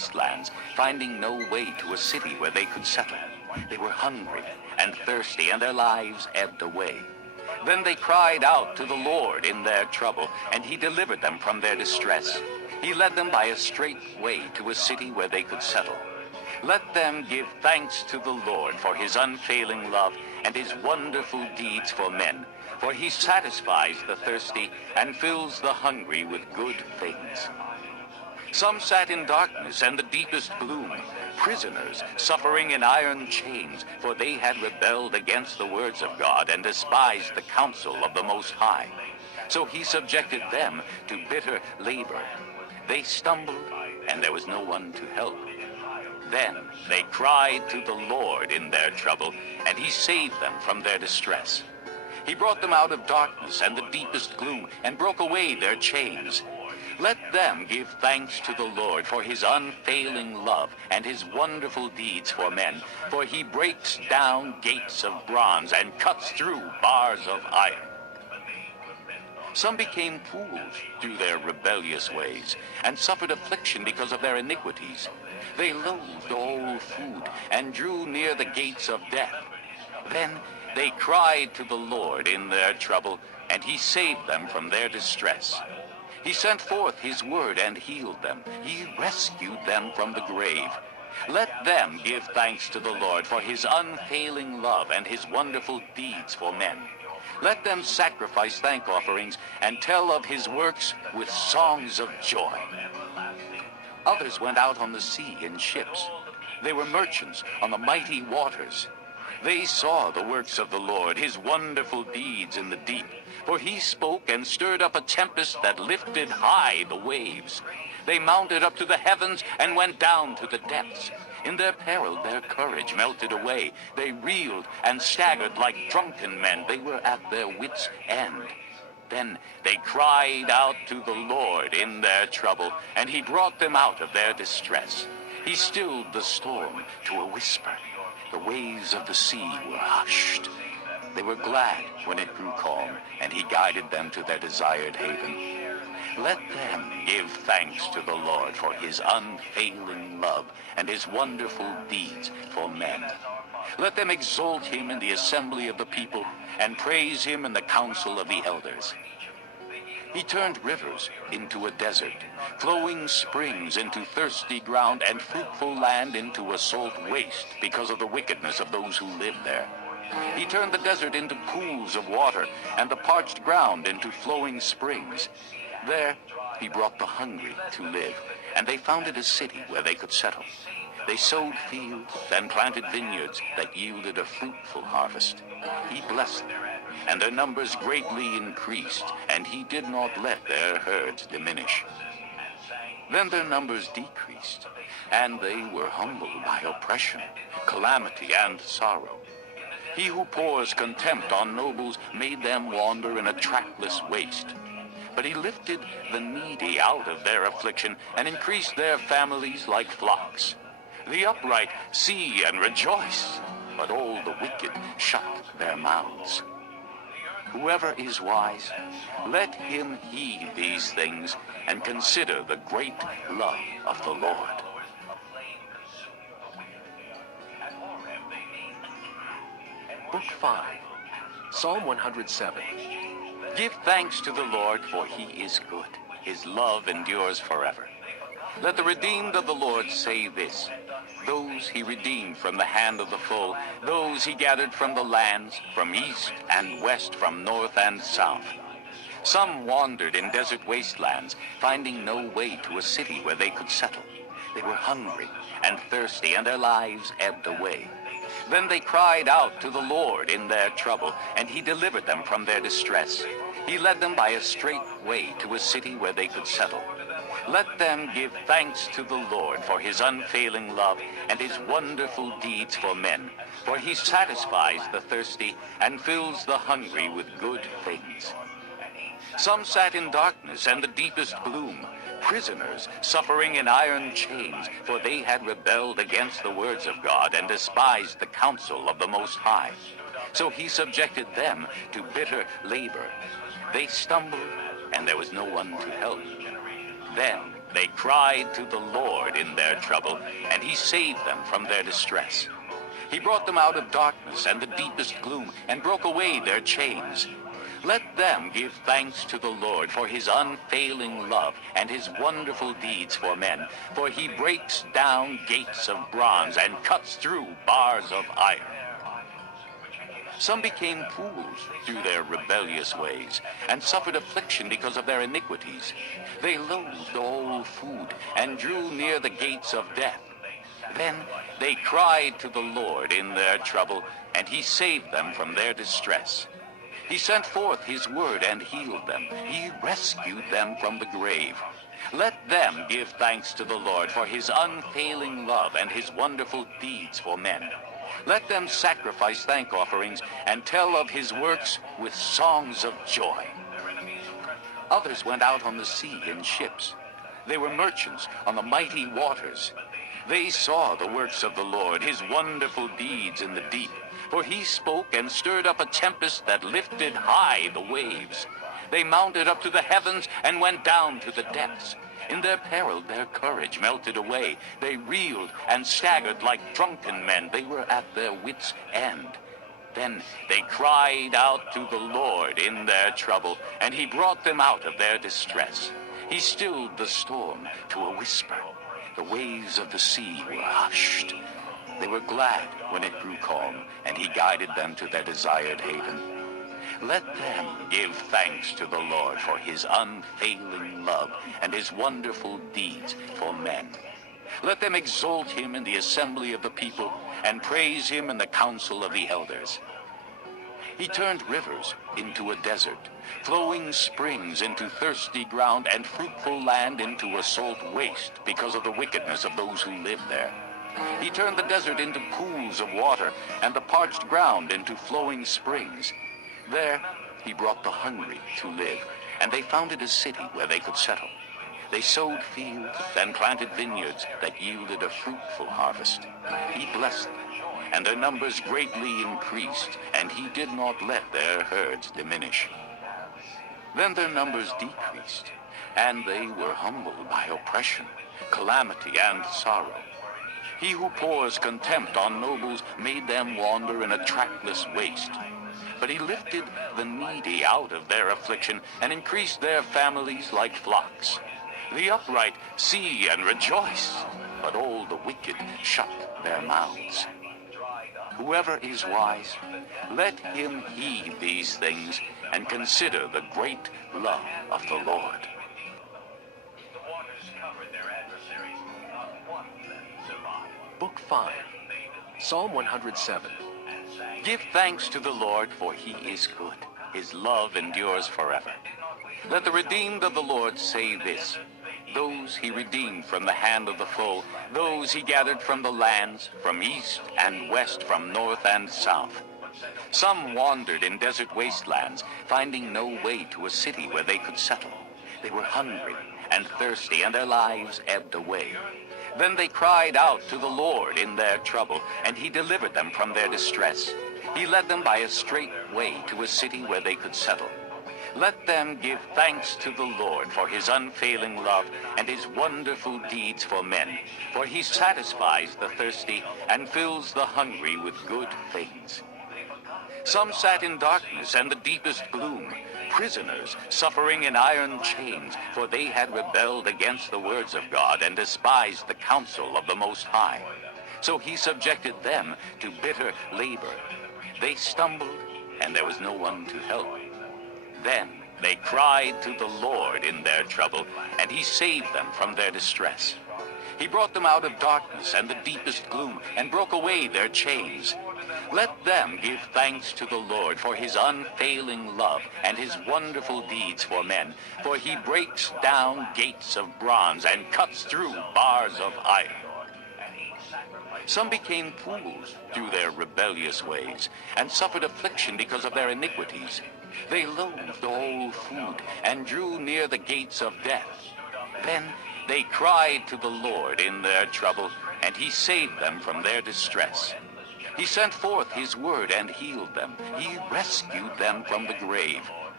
wastelands, finding no way to a city where they could settle. They were hungry and thirsty, and their lives ebbed away. Then they cried out to the Lord in their trouble, and he delivered them from their distress. He led them by a straight way to a city where they could settle. Let them give thanks to the Lord for his unfailing love and his wonderful deeds for men. For he satisfies the thirsty and fills the hungry with good things. Some sat in darkness and the deepest gloom, prisoners suffering in iron chains, for they had rebelled against the words of God and despised the counsel of the Most High. So he subjected them to bitter labor. They stumbled, and there was no one to help. Then they cried to the Lord in their trouble, and he saved them from their distress. He brought them out of darkness and the deepest gloom, and broke away their chains. Let them give thanks to the Lord for his unfailing love and his wonderful deeds for men, for he breaks down gates of bronze and cuts through bars of iron. Some became fools through their rebellious ways, and suffered affliction because of their iniquities. They loathed all food, and drew near the gates of death. Then they cried to the Lord in their trouble, and he saved them from their distress. He sent forth his word and healed them. He rescued them from the grave. Let them give thanks to the Lord for his unfailing love and his wonderful deeds for men. Let them sacrifice thank offerings and tell of his works with songs of joy. Others went out on the sea in ships. They were merchants on the mighty waters. They saw the works of the Lord, his wonderful deeds in the deep. For he spoke and stirred up a tempest that lifted high the waves. They mounted up to the heavens and went down to the depths. In their peril, their courage melted away. They reeled and staggered like drunken men. They were at their wits' end. Then they cried out to the Lord in their trouble, and he brought them out of their distress. He stilled the storm to a whisper. The waves of the sea were hushed. They were glad when it grew calm, and he guided them to their desired haven. Let them give thanks to the Lord for his unfailing love and his wonderful deeds for men. Let them exalt him in the assembly of the people and praise him in the council of the elders. He turned rivers into a desert, flowing springs into thirsty ground, and fruitful land into a salt waste because of the wickedness of those who live there. He turned the desert into pools of water, and the parched ground into flowing springs. There he brought the hungry to live, and they founded a city where they could settle. They sowed fields and planted vineyards that yielded a fruitful harvest. He blessed them, and their numbers greatly increased, and he did not let their herds diminish. Then their numbers decreased, and they were humbled by oppression, calamity, and sorrow. He who pours contempt on nobles made them wander in a trackless waste. But he lifted the needy out of their affliction and increased their families like flocks. The upright see and rejoice, but all the wicked shut their mouths. Whoever is wise, let him heed these things and consider the great love of the Lord. Book 5, Psalm 107. Give thanks to the Lord, for he is good. His love endures forever. Let the redeemed of the Lord say this: those he redeemed from the hand of the foe, those he gathered from the lands, from east and west, from north and south. Some wandered in desert wastelands, finding no way to a city where they could settle. They were hungry and thirsty, and their lives ebbed away. Then they cried out to the Lord in their trouble, and he delivered them from their distress. He led them by a straight way to a city where they could settle. Let them give thanks to the Lord for his unfailing love and his wonderful deeds for men. For he satisfies the thirsty and fills the hungry with good things. Some sat in darkness and the deepest gloom, prisoners suffering in iron chains, for they had rebelled against the words of God and despised the counsel of the Most High. So he subjected them to bitter labor. They stumbled, and there was no one to help. Then they cried to the Lord in their trouble, and he saved them from their distress. He brought them out of darkness and the deepest gloom, and broke away their chains. Let them give thanks to the Lord for his unfailing love and his wonderful deeds for men, for he breaks down gates of bronze and cuts through bars of iron. Some became fools through their rebellious ways, and suffered affliction because of their iniquities. They loathed all food, and drew near the gates of death. Then they cried to the Lord in their trouble, and he saved them from their distress. He sent forth his word and healed them. He rescued them from the grave. Let them give thanks to the Lord for his unfailing love and his wonderful deeds for men. Let them sacrifice thank offerings and tell of his works with songs of joy. Others went out on the sea in ships. They were merchants on the mighty waters. They saw the works of the Lord, his wonderful deeds in the deep. For he spoke and stirred up a tempest that lifted high the waves. They mounted up to the heavens and went down to the depths. In their peril, their courage melted away. They reeled and staggered like drunken men. They were at their wits' end. Then they cried out to the Lord in their trouble, and he brought them out of their distress. He stilled the storm to a whisper. The waves of the sea were hushed. They were glad when it grew calm, and he guided them to their desired haven. Let them give thanks to the Lord for his unfailing love and his wonderful deeds for men. Let them exalt him in the assembly of the people and praise him in the council of the elders. He turned rivers into a desert, flowing springs into thirsty ground, and fruitful land into a salt waste because of the wickedness of those who live there. He turned the desert into pools of water, and the parched ground into flowing springs. There he brought the hungry to live, and they founded a city where they could settle. They sowed fields and planted vineyards that yielded a fruitful harvest. He blessed them, and their numbers greatly increased, and he did not let their herds diminish. Then their numbers decreased, and they were humbled by oppression, calamity, and sorrow. He who pours contempt on nobles made them wander in a trackless waste. But he lifted the needy out of their affliction and increased their families like flocks. The upright see and rejoice, but all the wicked shut their mouths. Whoever is wise, let him heed these things and consider the great love of the Lord. Book 5, Psalm 107. Give thanks to the Lord, for he is good. His love endures forever. Let the redeemed of the Lord say this: those he redeemed from the hand of the foe, those he gathered from the lands, from east and west, from north and south. Some wandered in desert wastelands, finding no way to a city where they could settle. They were hungry and thirsty, and their lives ebbed away. Then they cried out to the Lord in their trouble, and he delivered them from their distress. He led them by a straight way to a city where they could settle. Let them give thanks to the Lord for his unfailing love and his wonderful deeds for men, for he satisfies the thirsty and fills the hungry with good things. Some sat in darkness and the deepest gloom, prisoners suffering in iron chains, for they had rebelled against the words of God and despised the counsel of the Most High. So he subjected them to bitter labor. They stumbled, and there was no one to help. Then they cried to the Lord in their trouble, and he saved them from their distress. He brought them out of darkness and the deepest gloom, and broke away their chains. Let them give thanks to the Lord for his unfailing love and his wonderful deeds for men, for he breaks down gates of bronze and cuts through bars of iron. Some became fools through their rebellious ways, and suffered affliction because of their iniquities. They loathed all food, and drew near the gates of death. Then they cried to the Lord in their trouble, and he saved them from their distress. He sent forth his word and healed them. He rescued them from the grave.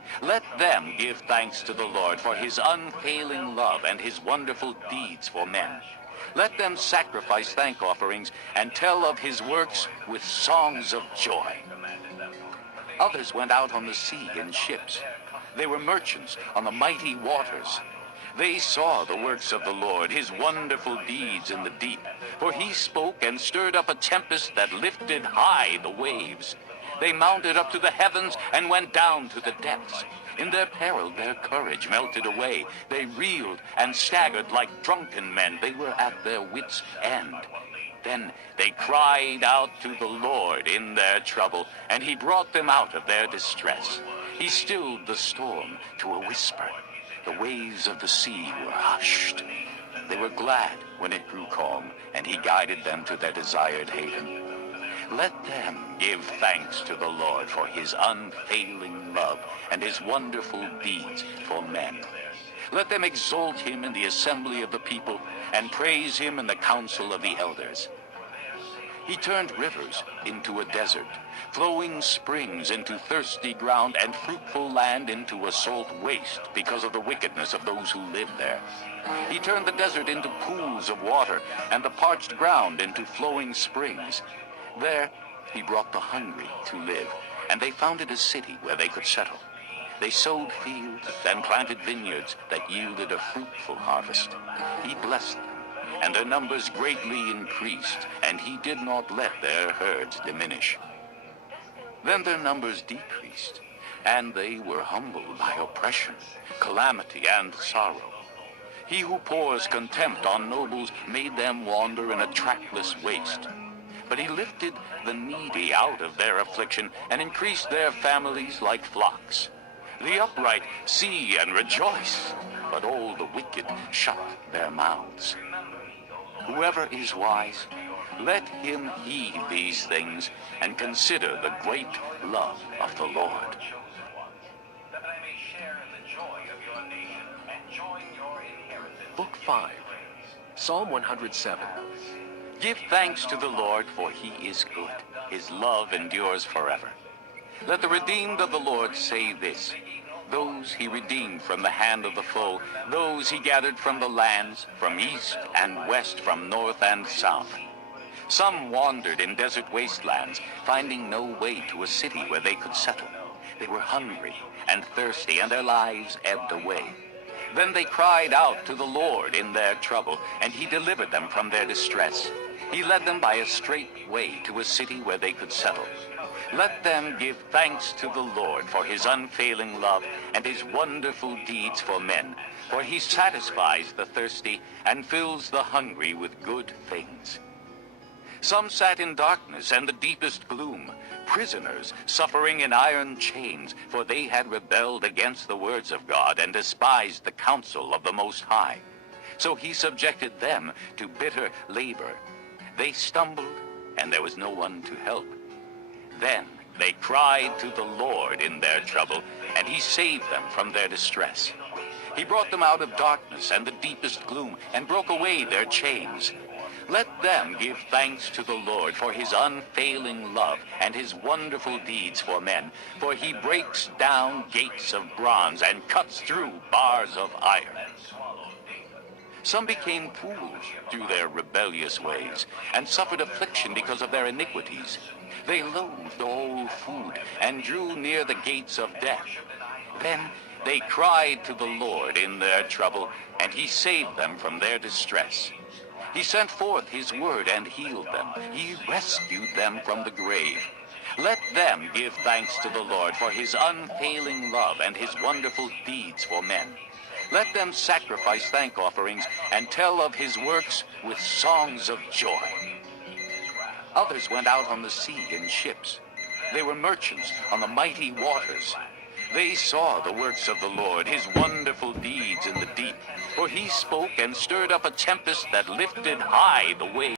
Let them give thanks to the Lord for his unfailing love and his wonderful deeds for men. Let them sacrifice thank offerings and tell of his works with songs of joy. Others went out on the sea in ships. They were merchants on the mighty waters. They saw the works of the Lord, his wonderful deeds in the deep. For he spoke and stirred up a tempest that lifted high the waves. They mounted up to the heavens and went down to the depths. In their peril, their courage melted away. They reeled and staggered like drunken men. They were at their wits' end. Then they cried out to the Lord in their trouble, and he brought them out of their distress. He stilled the storm to a whisper. The waves of the sea were hushed. They were glad when it grew calm, and he guided them to their desired haven. Let them give thanks to the Lord for his unfailing love and his wonderful deeds for men. Let them exalt him in the assembly of the people and praise him in the council of the elders. He turned rivers into a desert, flowing springs into thirsty ground, and fruitful land into a salt waste because of the wickedness of those who live there. He turned the desert into pools of water, and the parched ground into flowing springs. There he brought the hungry to live, and they founded a city where they could settle. They sowed fields and planted vineyards that yielded a fruitful harvest. He blessed them, and their numbers greatly increased, and he did not let their herds diminish. Then their numbers decreased, and they were humbled by oppression, calamity, and sorrow. He who pours contempt on nobles made them wander in a trackless waste. But he lifted the needy out of their affliction and increased their families like flocks. The upright see and rejoice, but all the wicked shut their mouths. Whoever is wise, let him heed these things and consider the great love of the Lord. Book 5, Psalm 107. Give thanks to the Lord, for he is good. His love endures forever. Let the redeemed of the Lord say this: those he redeemed from the hand of the foe, those he gathered from the lands, from east and west, from north and south. Some wandered in desert wastelands, finding no way to a city where they could settle. They were hungry and thirsty, and their lives ebbed away. Then they cried out to the Lord in their trouble, and he delivered them from their distress. He led them by a straight way to a city where they could settle. Let them give thanks to the Lord for his unfailing love and his wonderful deeds for men, for he satisfies the thirsty and fills the hungry with good things. Some sat in darkness and the deepest gloom, prisoners suffering in iron chains, for they had rebelled against the words of God and despised the counsel of the Most High. So he subjected them to bitter labor. They stumbled, and there was no one to help. Then they cried to the Lord in their trouble, and he saved them from their distress. He brought them out of darkness and the deepest gloom, and broke away their chains. Let them give thanks to the Lord for his unfailing love and his wonderful deeds for men, for he breaks down gates of bronze and cuts through bars of iron. Some became fools through their rebellious ways, and suffered affliction because of their iniquities. They loathed all food, and drew near the gates of death. Then they cried to the Lord in their trouble, and he saved them from their distress. He sent forth his word and healed them. He rescued them from the grave. Let them give thanks to the Lord for his unfailing love and his wonderful deeds for men. Let them sacrifice thank offerings and tell of his works with songs of joy. Others went out on the sea in ships. They were merchants on the mighty waters. They saw the works of the Lord, his wonderful deeds in the deep. For he spoke and stirred up a tempest that lifted high the waves.